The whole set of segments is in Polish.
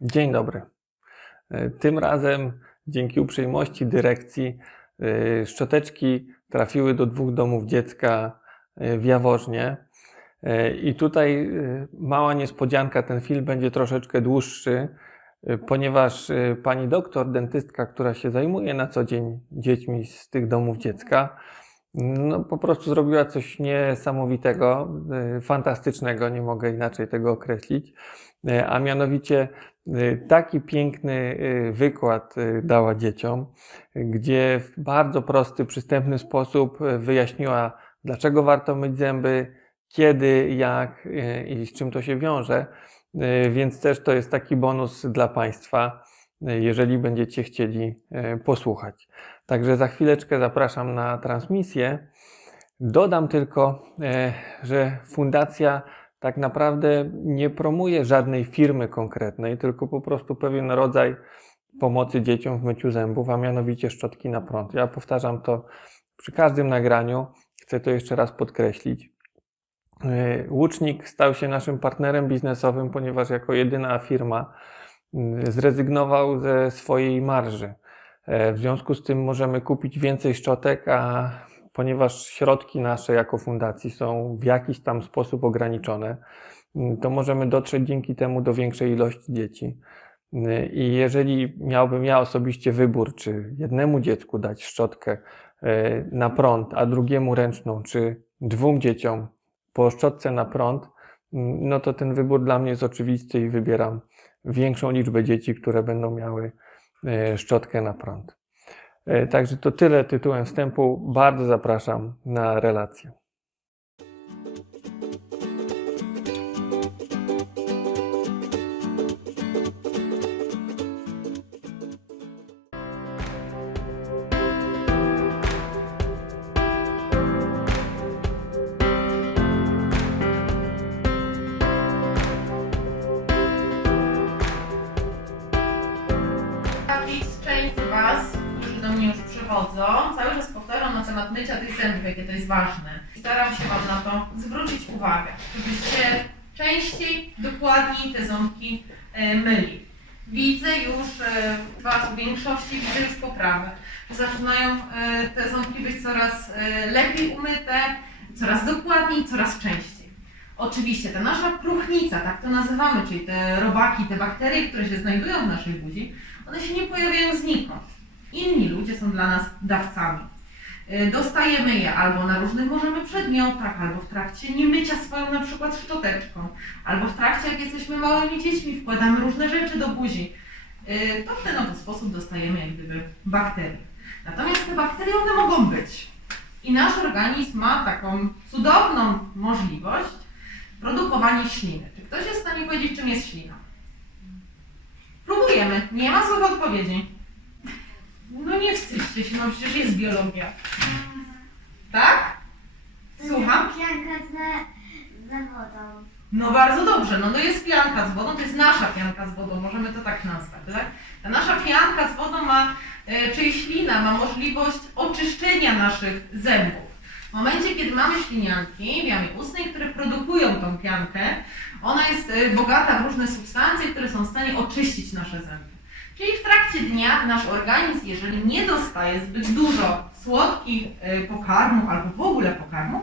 Dzień dobry. E, Tym razem dzięki uprzejmości dyrekcji e, szczoteczki trafiły do dwóch domów dziecka e, w Jaworznie. I tutaj mała niespodzianka, ten film będzie troszeczkę dłuższy, ponieważ pani doktor, dentystka, która się zajmuje na co dzień dziećmi z tych domów dziecka, no po prostu zrobiła coś niesamowitego, e, fantastycznego, nie mogę inaczej tego określić, E, a mianowicie Y, Taki piękny y, wykład y, dała dzieciom, y, gdzie w bardzo prosty, przystępny sposób y, wyjaśniła, dlaczego warto myć zęby, kiedy, jak y, i z czym to się wiąże. Y, Więc też to jest taki bonus dla Państwa, y, jeżeli będziecie chcieli y, posłuchać. Także za chwileczkę zapraszam na transmisję. Dodam tylko, e, że Fundacja tak naprawdę nie promuje żadnej firmy konkretnej, tylko po prostu pewien rodzaj pomocy dzieciom w myciu zębów, a mianowicie szczotki na prąd. Ja powtarzam to przy każdym nagraniu, chcę to jeszcze raz podkreślić. E, Łucznik stał się naszym partnerem biznesowym, ponieważ jako jedyna firma zrezygnował ze swojej marży. E, W związku z tym możemy kupić więcej szczotek, a ponieważ środki nasze jako fundacji są w jakiś tam sposób ograniczone, mm, to możemy dotrzeć dzięki temu do większej ilości dzieci. Y, I jeżeli miałbym ja osobiście wybór, czy jednemu dziecku dać szczotkę y, na prąd, a drugiemu ręczną, czy dwóm dzieciom po szczotce na prąd, mm, no to ten wybór dla mnie jest oczywisty i wybieram większą liczbę dzieci, które będą miały y, szczotkę na prąd. E, Także to tyle tytułem wstępu. Bardzo zapraszam na relację. Ważne. Staram się Wam na to zwrócić uwagę, żebyście częściej, dokładniej te ząbki e, myli. Widzę już e, Was w większości, widzę już poprawę. Zaczynają e, te ząbki być coraz lepiej umyte, coraz dokładniej, coraz częściej. Oczywiście ta nasza próchnica, tak to nazywamy, czyli te robaki, te bakterie, które się znajdują w naszej buzi, one się nie pojawiają znikąd. Inni ludzie są dla nas dawcami. Y, Dostajemy je albo na różnych możemy przedmiotach, albo w trakcie niemycia swoją na przykład szczoteczką, albo w trakcie jak jesteśmy małymi dziećmi, wkładamy różne rzeczy do buzi. Y, To w ten oto sposób dostajemy jak gdyby bakterie. Natomiast te bakterie one mogą być. I nasz organizm ma taką cudowną możliwość produkowania śliny. Czy ktoś jest w stanie powiedzieć, czym jest ślina? Próbujemy. Nie ma złych odpowiedzi. No nie wstydźcie się, no przecież jest biologia. Tak? Słucham? Pianka z, wodą. No bardzo dobrze, no to jest pianka z wodą, to jest nasza pianka z wodą, możemy to tak nazwać, tak? Ta nasza pianka z wodą ma, e, czyli ślina, ma możliwość oczyszczenia naszych zębów. W momencie, kiedy mamy ślinianki w jamie ustnej, które produkują tą piankę, ona jest e, bogata w różne substancje, które są w stanie oczyścić nasze zęby. Czyli w trakcie dnia nasz organizm, jeżeli nie dostaje zbyt dużo słodkich e, pokarmów albo w ogóle pokarmów,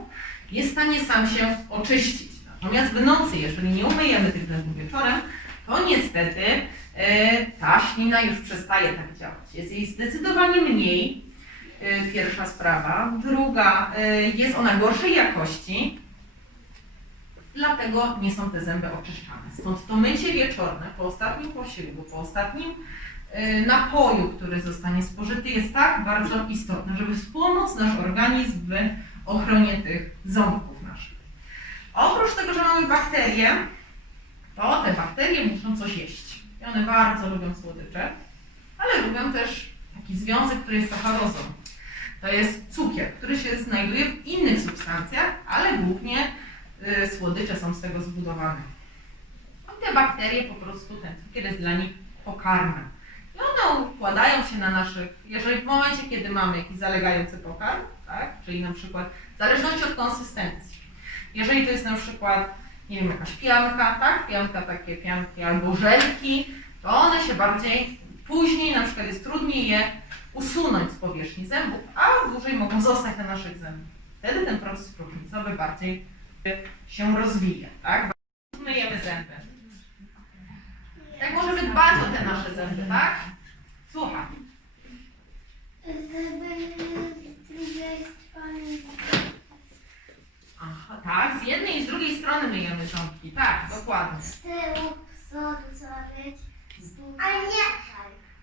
jest w stanie sam się oczyścić. Natomiast w nocy, jeżeli nie umyjemy tych zębów wieczorem, to niestety e, ta ślina już przestaje tak działać. Jest jej zdecydowanie mniej. e, Pierwsza sprawa. Druga, jest ona gorszej jakości, dlatego nie są te zęby oczyszczane. Stąd to mycie wieczorne po ostatnim posiłku, po ostatnim napoju, który zostanie spożyty, jest tak bardzo istotne, żeby wspomóc nasz organizm w ochronie tych ząbków naszych. Oprócz tego, że mamy bakterie, to te bakterie muszą coś jeść. I one bardzo lubią słodycze, ale lubią też taki związek, który jest sacharozą. To jest cukier, który się znajduje w innych substancjach, ale głównie y, słodycze są z tego zbudowane. I te bakterie po prostu, ten cukier jest dla nich pokarmem. I one układają się na naszych, jeżeli w momencie, kiedy mamy jakiś zalegający pokarm, tak, czyli na przykład w zależności od konsystencji. Jeżeli to jest na przykład, nie wiem, jakaś pianka, tak, pianka, takie pianki albo żelki, to bardziej, później na przykład jest trudniej je usunąć z powierzchni zębów, a dłużej mogą zostać na naszych zębach. Wtedy ten proces próchnicowy bardziej się rozwija, tak? Myjemy zęby. Jak możemy dbać o te nasze zęby, tak? Słucham. Z drugiej strony Aha, tak, z jednej i z drugiej strony myjemy ząbki, tak, dokładnie. z tyłu, z przodu zrobić. A nie,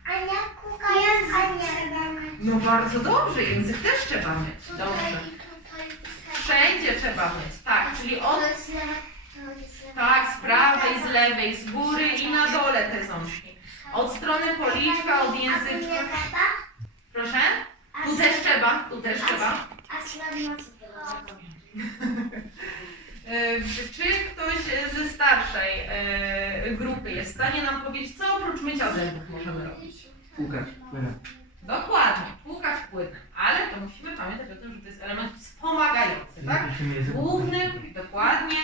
a nie kuka a nie. No bardzo dobrze, język też trzeba myć, Tutaj dobrze. i tutaj. Wszędzie trzeba myć, tak, czyli od, tak, z prawej, z lewej, z góry i na dole te ząbki. Od strony policzka, od języczka. Proszę? Tu też trzeba, tu też trzeba. E, Czy ktoś ze starszej e, grupy jest w stanie nam powiedzieć, co oprócz mycia zębów możemy robić? Płukać płynem. Dokładnie, płukać płynem, ale to musimy pamiętać o tym, że to jest element wspomagający, tak? Głównym, dokładnie,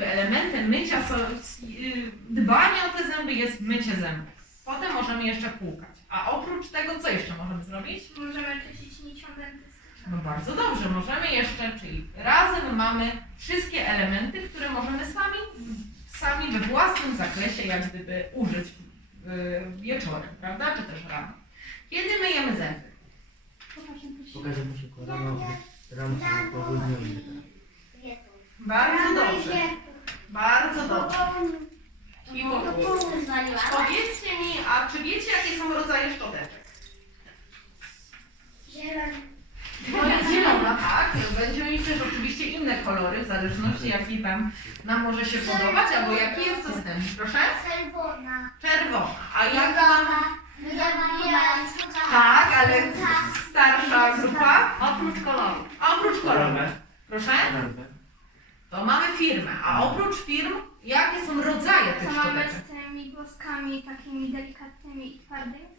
jak gdyby elementem mycia, so, y, dbania o te zęby jest mycie zębów. Potem możemy jeszcze płukać. A oprócz tego, co jeszcze możemy zrobić? Możemy czyścić nicią dentystyczną. No bardzo dobrze, możemy jeszcze, czyli razem mamy wszystkie elementy, które możemy sami, sami we własnym zakresie jak gdyby użyć wieczorem, prawda, czy też rano. Kiedy myjemy zęby? Pokażę mu przykład. Rano, rano albo po południu. Bardzo dobrze, bardzo dobrze. I prostu. Powiedzcie mi, a czy wiecie jakie są rodzaje szczoteczek? Zielony. To jest zielona, tak? Będziemy mieć też oczywiście inne kolory, w zależności jaki tam nam może się podobać, albo jaki jest dostępny. Proszę? Czerwona. Czerwona. A jak mam... Tak, ale starsza grupa? Oprócz kolorów. Oprócz koloru. Kolorę. Proszę? To mamy firmę. A oprócz firm, jakie są rodzaje tych Co mamy szczoteczek? z tymi głoskami takimi delikatnymi i twardymi?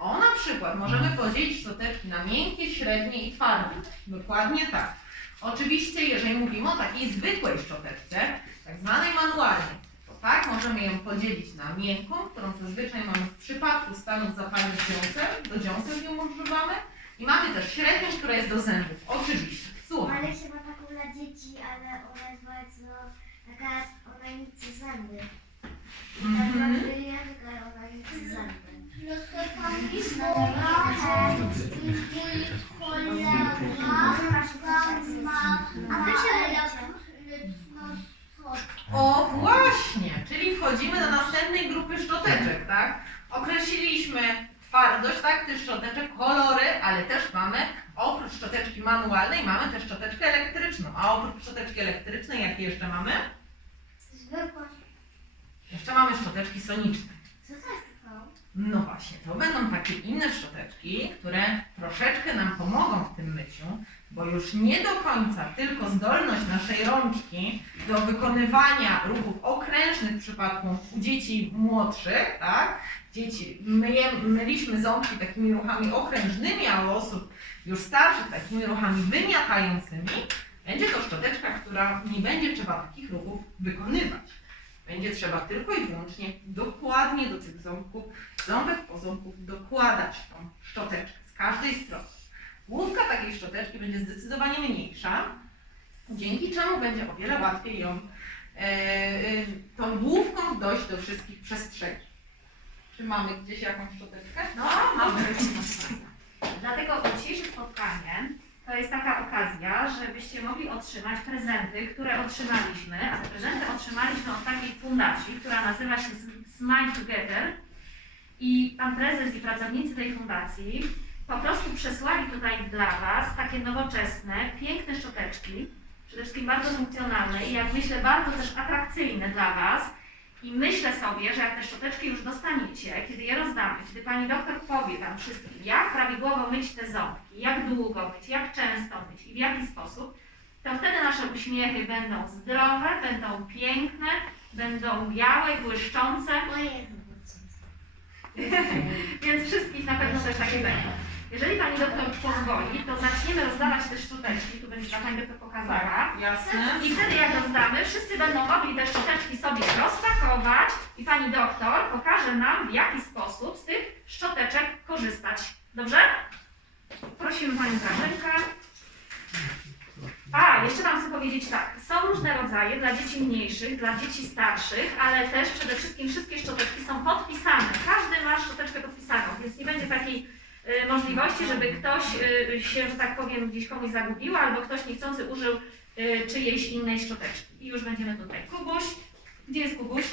O, na przykład możemy podzielić szczoteczki na miękkie, średnie i twarde. Dokładnie tak. Oczywiście, jeżeli mówimy o takiej zwykłej szczoteczce, tak zwanej manualnej, to tak, możemy ją podzielić na miękką, którą zazwyczaj mamy w przypadku stanów zapalnych dziąseł, do dziąseł ją używamy. I mamy też średnią, która jest do zębów. Oczywiście. Słucham. Ale chyba taką dla dzieci, ale ona jest bardzo taka, ona nic zęby. Tak języka, ona nic zęby. A wy się O, właśnie, czyli wchodzimy do następnej grupy szczoteczek, tak? Określiliśmy twardość, tak, tych szczoteczek, kolory, ale też mamy, oprócz szczoteczki manualnej, mamy też szczoteczkę elektryczną. A oprócz szczoteczki elektrycznej, jakie jeszcze mamy? Zwykła. Jeszcze mamy szczoteczki soniczne. Co to jest? No właśnie, to będą takie inne szczoteczki, które troszeczkę nam pomogą w tym myciu, bo już nie do końca tylko zdolność naszej rączki do wykonywania ruchów okrężnych w przypadku u dzieci młodszych, tak? Dzieci, myje, myliśmy ząbki takimi ruchami okrężnymi, a u osób już starszych takimi ruchami wymiatającymi, będzie to szczoteczka, która nie będzie trzeba takich ruchów wykonywać. Będzie trzeba tylko i wyłącznie dokładnie do tych ząbków ząbek po ząbku dokładać tą szczoteczkę z każdej strony. Główka takiej szczoteczki będzie zdecydowanie mniejsza, dzięki czemu będzie o wiele łatwiej ją e, e, tą główką dojść do wszystkich przestrzeni. Czy mamy gdzieś jakąś szczoteczkę? No, mamy. Dlatego dzisiejsze spotkanie to jest taka okazja, żebyście mogli otrzymać prezenty, które otrzymaliśmy, a te prezenty otrzymaliśmy od takiej fundacji, która nazywa się Smile Together i pan prezes i pracownicy tej fundacji po prostu przesłali tutaj dla Was takie nowoczesne, piękne szczoteczki, przede wszystkim bardzo funkcjonalne i jak myślę bardzo też atrakcyjne dla Was, i myślę sobie, że jak te szczoteczki już dostaniecie, kiedy je rozdamy, kiedy pani doktor powie Wam wszystkim, jak prawidłowo myć te ząbki, jak długo myć, jak często myć i w jaki sposób, to wtedy nasze uśmiechy będą zdrowe, będą piękne, będą białe, błyszczące, więc wszystkich na pewno też takie będą. Jeżeli pani doktor pozwoli, to zaczniemy rozdawać te szczoteczki, tu będzie ta pani to pokazała. Jasne. I wtedy jak rozdamy, wszyscy będą mogli te szczoteczki sobie rozpakować i pani doktor pokaże nam, w jaki sposób z tych szczoteczek korzystać. Dobrze? Prosimy panią Grażynkę. A, jeszcze tam chcę powiedzieć tak. Są różne rodzaje dla dzieci mniejszych, dla dzieci starszych, ale też przede wszystkim wszystkie szczoteczki są podpisane. Każdy ma szczoteczkę podpisaną, więc nie będzie takiej możliwości, żeby ktoś y, się, że tak powiem, gdzieś komuś zagubił, albo ktoś niechcący użył y, czyjejś innej szczoteczki. I już będziemy tutaj. Kubuś, gdzie jest Kubuś?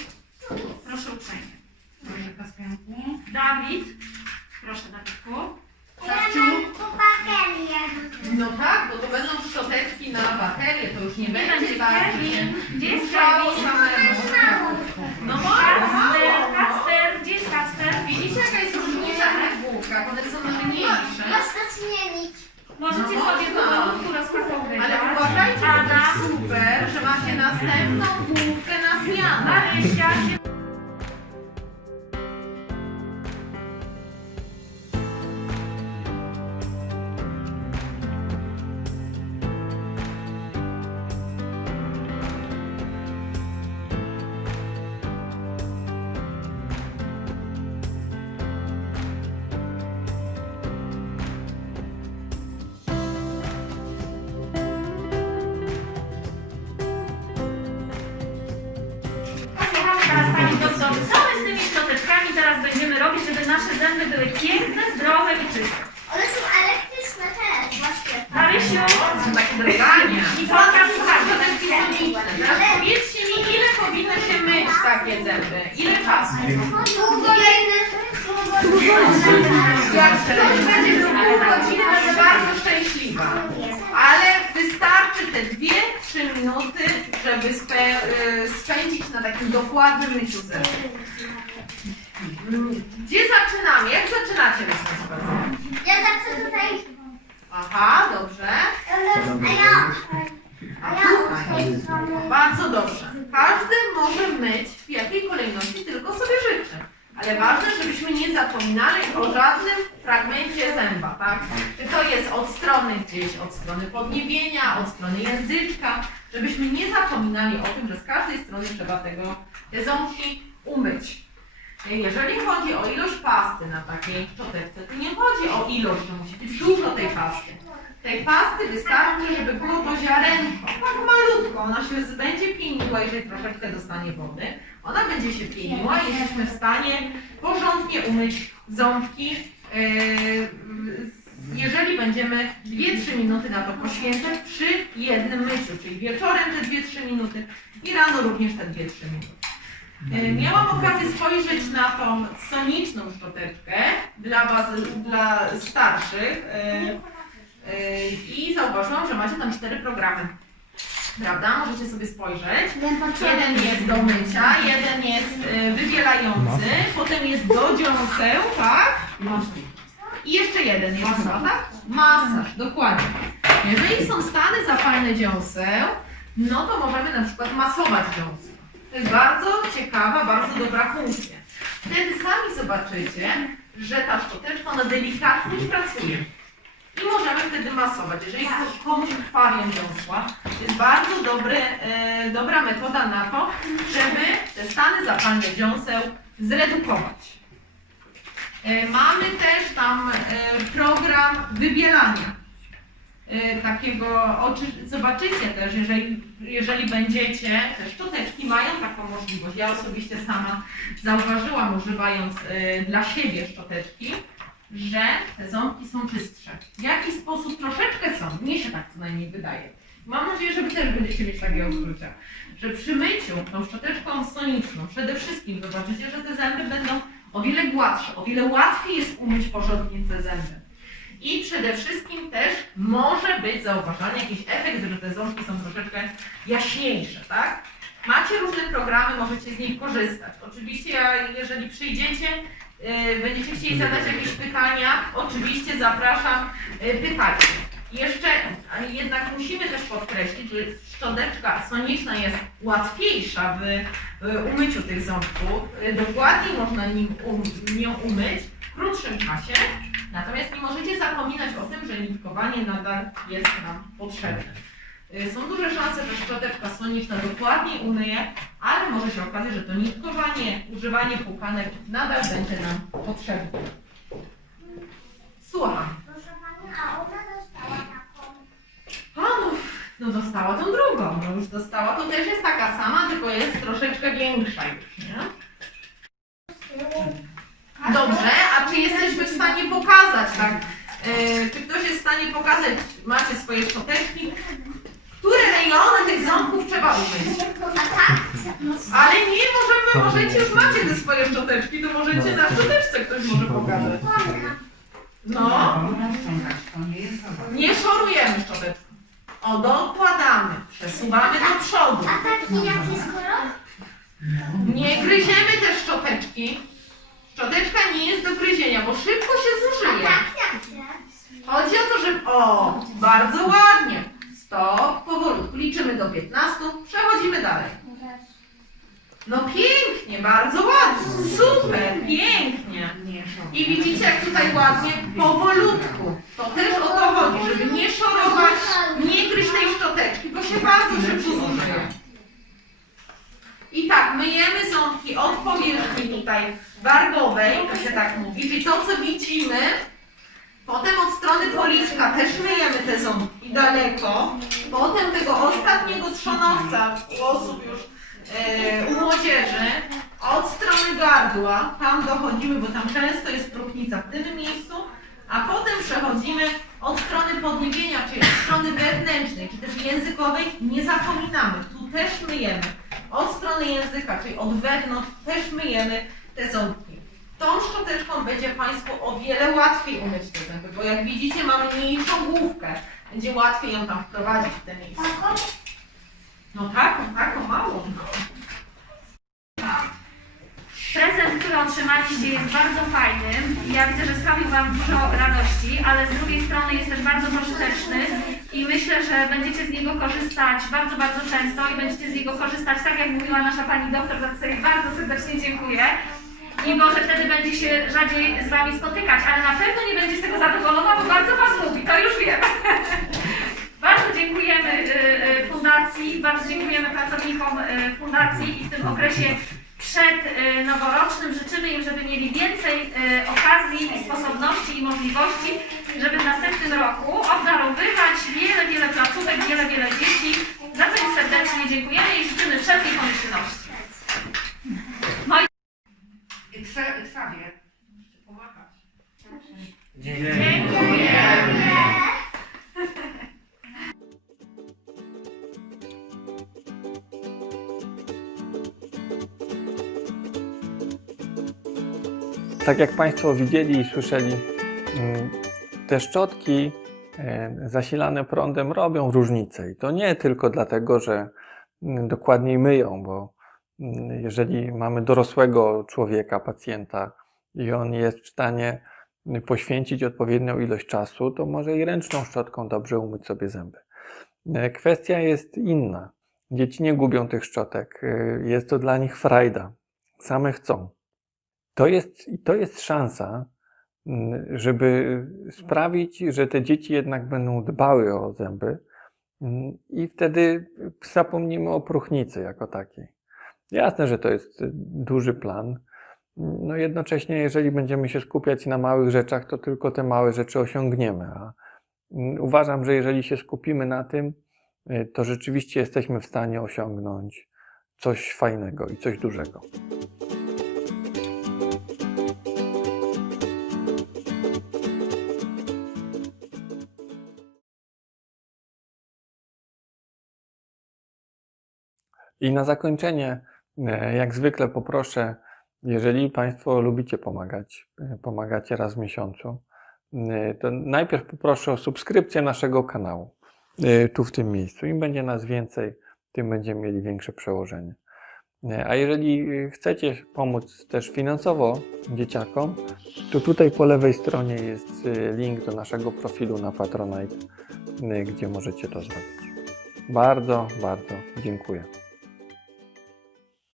Były piękne, zdrowe i czyste? One są elektryczne też. Właśnie. Marysiu, Są takie drgania. i pokaż Szczoteczki soniczne. Teraz powiedzcie mi, ile powinno się myć takie zęby? Ile czasu? Długo Jak ktoś będzie miał pół godziny, będę bardzo szczęśliwa. Ale wystarczy te 2-3 minuty, żeby y, spędzić na takim dokładnym myciu zębów. Gdzie zaczynamy? Jak zaczynacie zęby? Ja zawsze tutaj... Aha, dobrze. A ja... A ja z tej strony... Bardzo dobrze. Każdy może myć w jakiej kolejności tylko sobie życzy. Ale ważne, żebyśmy nie zapominali o żadnym fragmencie zęba, tak? Czy to jest od strony gdzieś, od strony podniebienia, od strony języczka, żebyśmy nie zapominali o tym, że z każdej strony trzeba tego, te ząbki umyć. Jeżeli chodzi o ilość pasty na takiej szczoteczce, to nie chodzi o ilość, że musi być dużo tej pasty. Tej pasty wystarczy, żeby było to ziarenko, tak malutko, ona się będzie pieniła, jeżeli troszeczkę dostanie wody. Ona będzie się pieniła i jesteśmy w stanie porządnie umyć ząbki, yy, jeżeli będziemy 2-3 minuty na to poświęcać przy jednym myciu, czyli wieczorem te 2-3 minuty i rano również te 2-3 minuty. E, Miałam okazję spojrzeć na tą soniczną szczoteczkę dla, was, dla starszych e, e, i zauważyłam, że macie tam cztery programy. Prawda? Możecie sobie spojrzeć. Jeden jest do mycia, jeden jest wybielający, potem jest do dziąseł, tak? I jeszcze jeden jest tak? Masaż, dokładnie. Jeżeli są stany zapalne dziąseł, no to możemy na przykład masować dziąseł. To jest bardzo ciekawa, bardzo dobra funkcja. Wtedy sami zobaczycie, że ta szczoteczka ona delikatnie pracuje. I możemy wtedy masować. Jeżeli komuś krwawią dziąsła, to jest bardzo dobre, e, dobra metoda na to, żeby te stany zapalne dziąseł zredukować. E, Mamy też tam e, program wybielania. E, Takiego, oczy, zobaczycie też, jeżeli, jeżeli będziecie, te szczoteczki mają taką możliwość. Ja osobiście sama zauważyłam, używając e, dla siebie szczoteczki, że te ząbki są czystsze. W jaki sposób troszeczkę są, mnie się tak co najmniej wydaje. Mam nadzieję, że Wy też będziecie mieć takie odczucia, że przy myciu tą szczoteczką soniczną przede wszystkim zobaczycie, że te zęby będą o wiele gładsze, o wiele łatwiej jest umyć porządnie te zęby. I przede wszystkim też może być zauważalny jakiś efekt, że te ząbki są troszeczkę jaśniejsze, tak? Macie różne programy, możecie z nich korzystać. Oczywiście, jeżeli przyjdziecie, yy, będziecie chcieli zadać jakieś pytania, oczywiście zapraszam, yy, pytajcie. Jeszcze jednak musimy też podkreślić, że szczoteczka soniczna jest łatwiejsza w y, umyciu tych ząbków. Y, Dokładniej można nim um, nią umyć krótszym czasie, Natomiast nie możecie zapominać o tym, że nitkowanie nadal jest nam potrzebne. Y, Są duże szanse, że szczoteczka słoniczna dokładnie umyje, ale może się okazać, że to nitkowanie, używanie płukanek nadal będzie nam potrzebne. Słucham. Proszę pani, a ona dostała taką. Panów, no dostała tą drugą, no już dostała, to też jest taka sama, tylko jest troszeczkę większa już, nie? Dobrze, a czy jesteśmy w stanie pokazać, tak? Yy, czy ktoś jest w stanie pokazać, macie swoje szczoteczki, które rejony tych ząbków trzeba umyć? Ale nie, możemy, możecie, już macie te swoje szczoteczki, to możecie na szczoteczce ktoś może pokazać. No. Nie szorujemy szczoteczką. O, dokładamy, przesuwamy do przodu. A taki jaki jest kolor? Nie gryziemy te szczoteczki. Szczoteczka nie jest do gryzienia, bo szybko się zużyje. Tak, jak Chodzi o to, że... O, bardzo ładnie. Stop, powolutku. Liczymy do 15, przechodzimy dalej. No pięknie, bardzo ładnie. Super, pięknie. I widzicie, jak tutaj ładnie, powolutku. To też o to chodzi, żeby nie szorować, nie gryźć tej szczoteczki, bo się bardzo szybko zużyje. I tak, myjemy ząbki od powierzchni tutaj wargowej, to się tak mówi, czyli to, co widzimy. Potem od strony policzka też myjemy te ząbki daleko. Potem tego ostatniego trzonowca u osób już e, u młodzieży od strony gardła, tam dochodzimy, bo tam często jest próchnica w tym miejscu, a potem przechodzimy od strony podniebienia, czyli od strony wewnętrznej, czy też językowej, nie zapominamy, tu też myjemy. Od strony języka, czyli od wewnątrz, też myjemy te ząbki. Tą szczoteczką będzie Państwu o wiele łatwiej umyć te zęby, bo jak widzicie mamy mniejszą główkę, będzie łatwiej ją tam wprowadzić w te miejsce. No taką, taką małą. Prezent, który otrzymaliście jest bardzo fajny. Ja widzę, że sprawił Wam dużo radości, ale z drugiej strony jest też bardzo pożyteczny i myślę, że będziecie z niego korzystać bardzo, bardzo często i będziecie z niego korzystać, tak jak mówiła nasza Pani doktor, za co jej bardzo serdecznie dziękuję. I może wtedy będzie się rzadziej z Wami spotykać, ale na pewno nie będzie z tego zadowolona, bo bardzo Was lubi, to już wiem. Bardzo dziękujemy y, y, Fundacji, bardzo dziękujemy pracownikom y, Fundacji i w tym okresie przed noworocznym życzymy im, żeby mieli więcej okazji sposobności i możliwości, żeby w następnym roku obdarowywać wiele, wiele placówek, wiele, wiele dzieci. Za co im serdecznie dziękujemy i życzymy wszelkiej pomyślności. Ksawier. Dziękujemy. Tak jak Państwo widzieli i słyszeli, mm, te szczotki e, zasilane prądem robią różnicę. I to nie tylko dlatego, że mm, dokładniej myją, bo mm, jeżeli mamy dorosłego człowieka, pacjenta i on jest w stanie poświęcić odpowiednią ilość czasu, to może i ręczną szczotką dobrze umyć sobie zęby. E, Kwestia jest inna. Dzieci nie gubią tych szczotek. E, Jest to dla nich frajda. Same chcą. To jest, to jest szansa, żeby sprawić, że te dzieci jednak będą dbały o zęby i wtedy zapomnimy o próchnicy jako takiej. Jasne, że to jest duży plan. No jednocześnie, jeżeli będziemy się skupiać na małych rzeczach, to tylko te małe rzeczy osiągniemy. A mm, uważam, że jeżeli się skupimy na tym, y, to rzeczywiście jesteśmy w stanie osiągnąć coś fajnego i coś dużego. I na zakończenie, e, jak zwykle poproszę, jeżeli Państwo lubicie pomagać, e, pomagacie raz w miesiącu, e, to najpierw poproszę o subskrypcję naszego kanału e, tu w tym miejscu. Im będzie nas więcej, tym będziemy mieli większe przełożenie. A jeżeli chcecie pomóc też finansowo dzieciakom, to tutaj po lewej stronie jest link do naszego profilu na Patronite, gdzie możecie to zrobić. Bardzo, bardzo dziękuję.